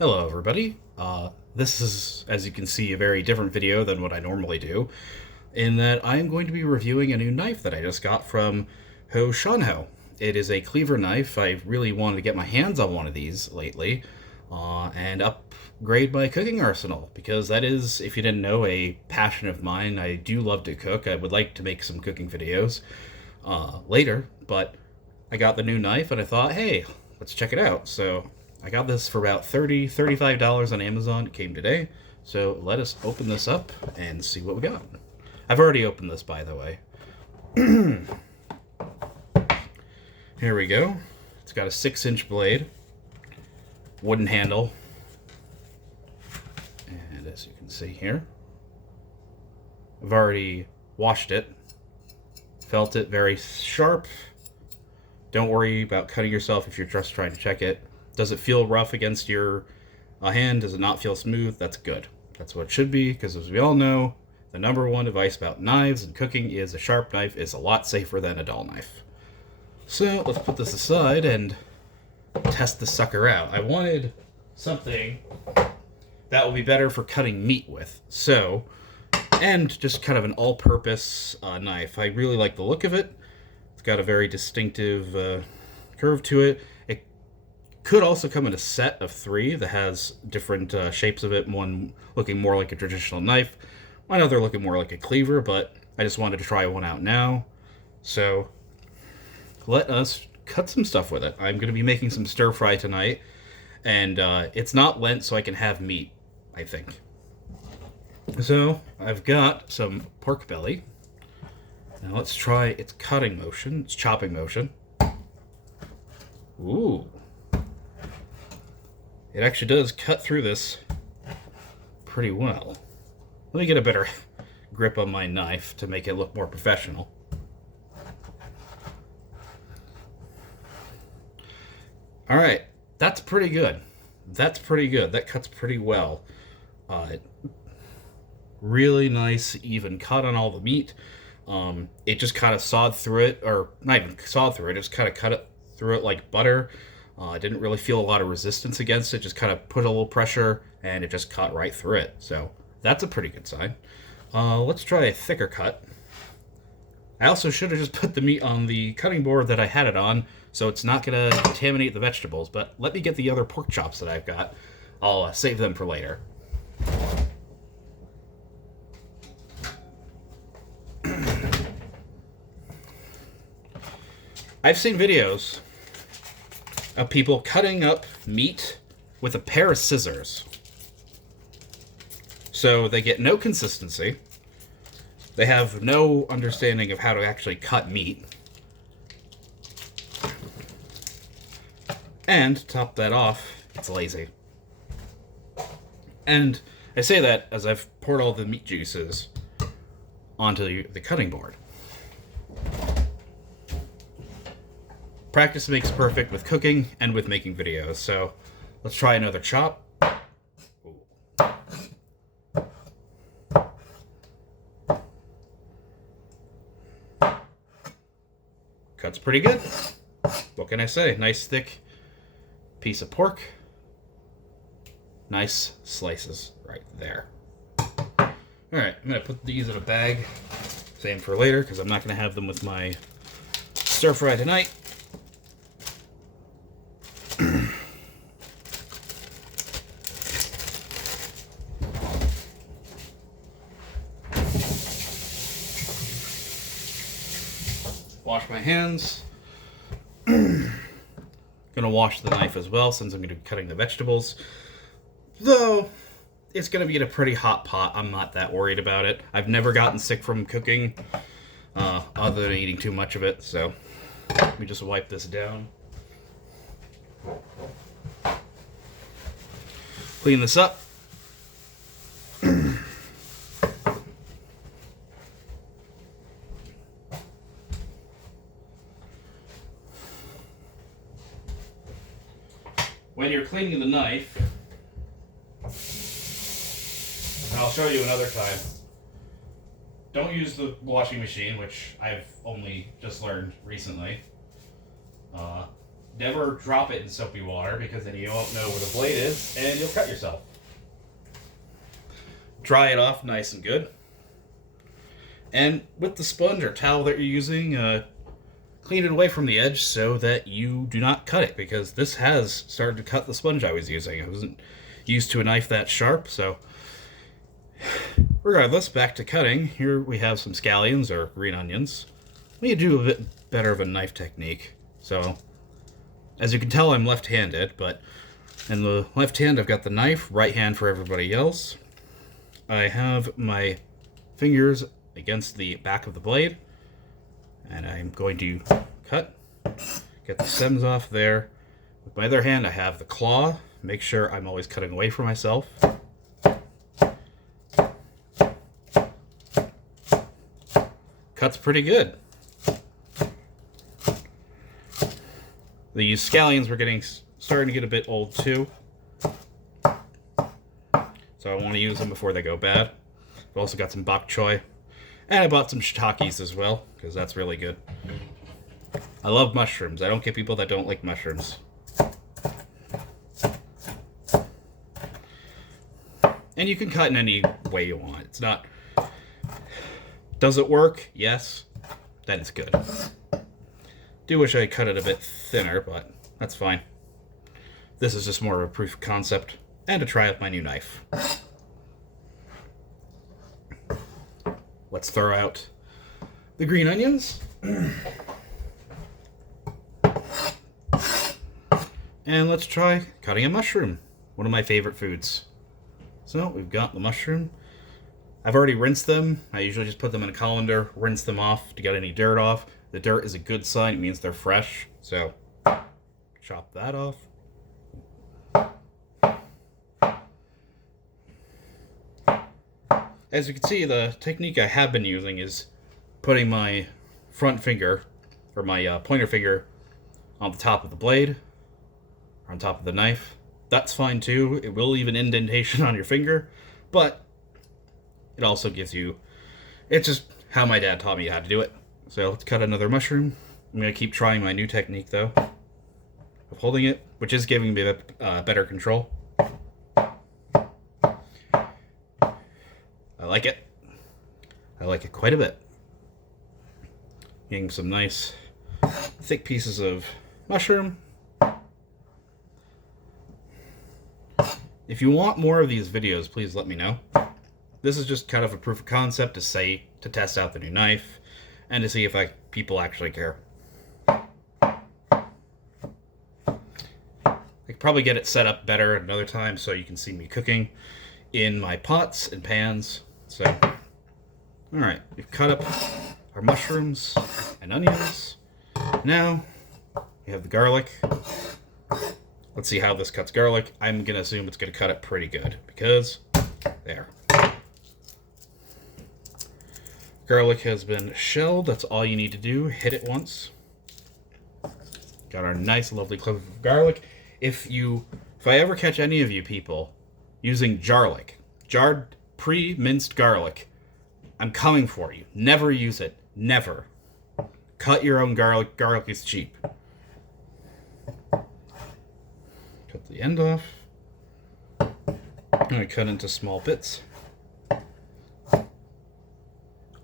Hello everybody. This is, as you can see, a very different video than what I normally do, in that I am going to be reviewing a new knife that I just got from Hoshanho. It is a cleaver knife. I really wanted to get my hands on one of these lately, and upgrade my cooking arsenal, because that is, if you didn't know, a passion of mine. I do love to cook. I would like to make some cooking videos later, but I got the new knife and I thought, hey, let's check it out. So I got this for about $35 on Amazon. It came today. So let us open this up and see what we got. I've already opened this, by the way. Here we go. It's got a 6-inch blade, wooden handle, and as you can see here, I've already washed it, felt it very sharp. Don't worry about cutting yourself if you're just trying to check it. Does it feel rough against your hand? Does it not feel smooth? That's good. That's what it should be, because as we all know, the number one advice about knives and cooking is a sharp knife is a lot safer than a dull knife. So let's put this aside and test the sucker out. I wanted something that will be better for cutting meat with. So, and just kind of an all-purpose knife. I really like the look of it. It's got a very distinctive curve to it. It could also come in a set of 3 that has different shapes of it, one looking more like a traditional knife, another looking more like a cleaver, but I just wanted to try one out now. So let us cut some stuff with it. I'm going to be making some stir fry tonight, and it's not Lent, so I can have meat, I think. So I've got some pork belly. Now let's try its cutting motion, its chopping motion. Ooh. It actually does cut through this pretty well. Let me get a better grip on my knife to make it look more professional. Alright, that's pretty good. That's pretty good. That cuts pretty well. Really nice, even cut on all the meat. It just kind of sawed through it, or not even sawed through it, just kind of cut it through it like butter. I didn't really feel a lot of resistance against it, just kind of put a little pressure, and it just cut right through it. So that's a pretty good sign. Let's try a thicker cut. I also should have just put the meat on the cutting board that I had it on, so it's not going to contaminate the vegetables, but let me get the other pork chops that I've got. I'll save them for later. I've seen videos of people cutting up meat with a pair of scissors. So they get no consistency. They have no understanding of how to actually cut meat. And to top that off, it's lazy. And I say that as I've poured all the meat juices onto the cutting board. Practice makes perfect with cooking and with making videos, so let's try another chop. Cuts pretty good. What can I say? Nice thick piece of pork. Nice slices right there. Alright, I'm going to put these in a bag. Same for later, because I'm not going to have them with my stir fry tonight. Wash my hands. Gonna wash the knife as well, since I'm gonna be cutting the vegetables. Though it's gonna be in a pretty hot pot, I'm not that worried about it. I've never gotten sick from cooking, other than eating too much of it. So let me just wipe this down. Clean this up. When you're cleaning the knife, and I'll show you another time, don't use the washing machine, which I've only just learned recently. Never drop it in soapy water because then you won't know where the blade is and you'll cut yourself. Dry it off nice and good. And with the sponge or towel that you're using, clean it away from the edge so that you do not cut it, because this has started to cut the sponge I was using. I wasn't used to a knife that sharp, so regardless, back to cutting. Here we have some scallions or green onions. We need to do a bit better of a knife technique. So, as you can tell, I'm left-handed, but in the left hand I've got the knife, right hand for everybody else. I have my fingers against the back of the blade, and I'm going to cut, get the stems off there. With my other hand I have the claw. Make sure I'm always cutting away from myself. Cuts pretty good. These scallions were starting to get a bit old too, so I want to use them before they go bad. I've also got some bok choy, and I bought some shiitakes as well, because that's really good. I love mushrooms. I don't get people that don't like mushrooms. And you can cut in any way you want. It's not... Does it work? Yes. Then it's good. Do wish I cut it a bit thinner, but that's fine. This is just more of a proof of concept and to try out my new knife. Let's throw out the green onions. And let's try cutting a mushroom, one of my favorite foods. So we've got the mushroom. I've already rinsed them. I usually just put them in a colander, rinse them off to get any dirt off. The dirt is a good sign. It means they're fresh. So chop that off. As you can see, the technique I have been using is putting my front finger, or my pointer finger, on the top of the blade, or on top of the knife. That's fine too. It will leave an indentation on your finger, but it also gives you... It's just how my dad taught me how to do it. So let's cut another mushroom. I'm going to keep trying my new technique, though, of holding it, which is giving me better control. I like it. I like it quite a bit. Getting some nice thick pieces of mushroom. If you want more of these videos, please let me know. This is just kind of a proof of concept to test out the new knife and to see if people actually care. I could probably get it set up better another time so you can see me cooking in my pots and pans. So, alright, we've cut up our mushrooms and onions. Now, we have the garlic. Let's see how this cuts garlic. I'm going to assume it's going to cut it pretty good, because, there. Garlic has been shelled. That's all you need to do. Hit it once. Got our nice, lovely clove of garlic. If I ever catch any of you people using jarlic, jarred pre-minced garlic, I'm coming for you. Never use it. Never. Cut your own garlic. Garlic is cheap. Cut the end off. And I cut into small bits.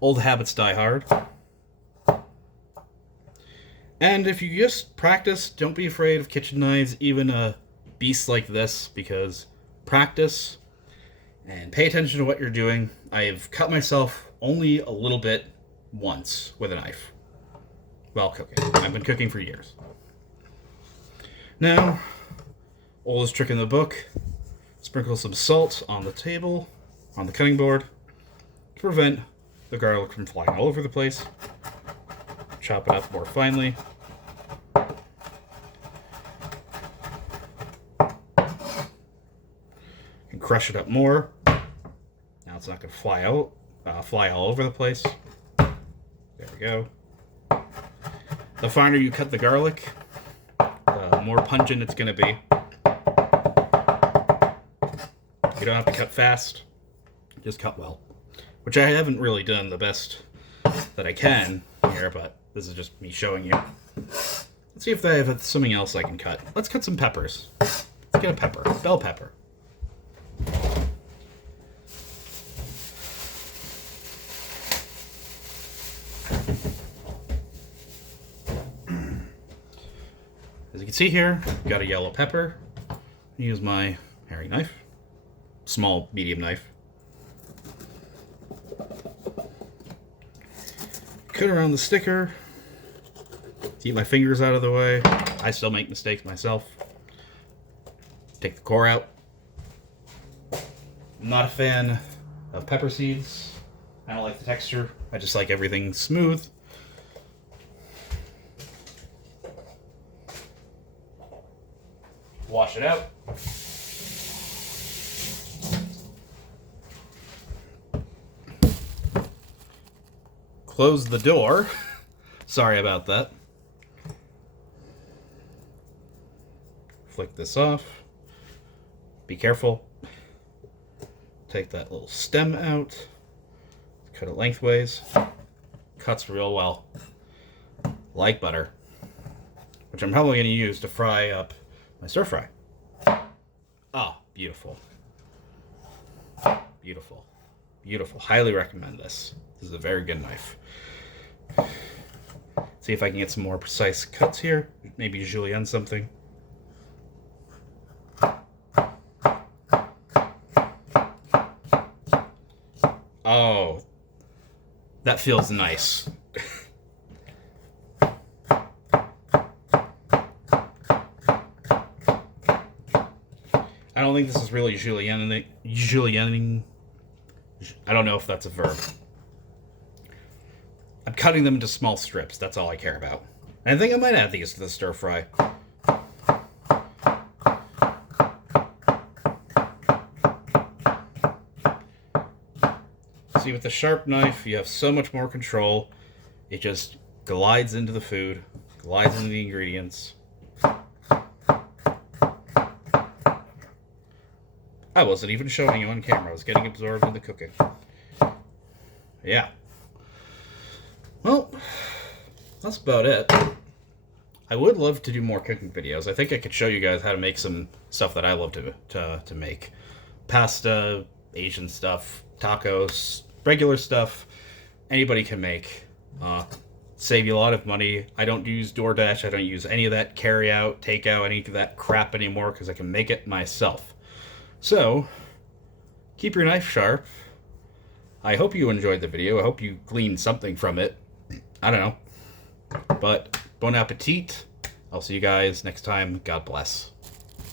Old habits die hard. And if you just practice, don't be afraid of kitchen knives, even a beast like this, because practice and pay attention to what you're doing. I've cut myself only a little bit once with a knife while cooking. I've been cooking for years. Now, oldest trick in the book, sprinkle some salt on the table, on the cutting board, to prevent the garlic from flying all over the place. Chop it up more finely. And crush it up more. Now it's not going to fly all over the place. There we go. The finer you cut the garlic, the more pungent it's going to be. You don't have to cut fast, just cut well. Which I haven't really done the best that I can here, but this is just me showing you. Let's Let's see if they have something else I can cut. Let's cut some peppers. Let's get a pepper. Bell pepper. As you can see here, I've got a yellow pepper. Use my herring knife. Small, medium knife. Cut around the sticker. Keep my fingers out of the way. I still make mistakes myself. Take the core out. I'm not a fan of pepper seeds. I don't like the texture. I just like everything smooth. Wash it out. Close the door. Sorry about that. Flick this off. Be careful. Take that little stem out. Cut it lengthways. Cuts real well. Like butter. Which I'm probably going to use to fry up my stir fry. Oh, beautiful. Beautiful. Beautiful. Highly recommend this. This is a very good knife. See if I can get some more precise cuts here. Maybe julienne something. Oh, that feels nice. I don't think this is really julienning. I don't know if that's a verb. I'm cutting them into small strips. That's all I care about. And I think I might add these to the stir fry. See, with the sharp knife, you have so much more control. It just glides into the food, glides into the ingredients. I wasn't even showing you on camera. I was getting absorbed in the cooking. Yeah. Well, that's about it. I would love to do more cooking videos. I think I could show you guys how to make some stuff that I love to make. Pasta, Asian stuff, tacos, regular stuff. Anybody can make. Save you a lot of money. I don't use DoorDash. I don't use any of that carry-out, take-out, any of that crap anymore because I can make it myself. So, keep your knife sharp. I hope you enjoyed the video. I hope you gleaned something from it. I don't know. But, bon appetit. I'll see you guys next time. God bless.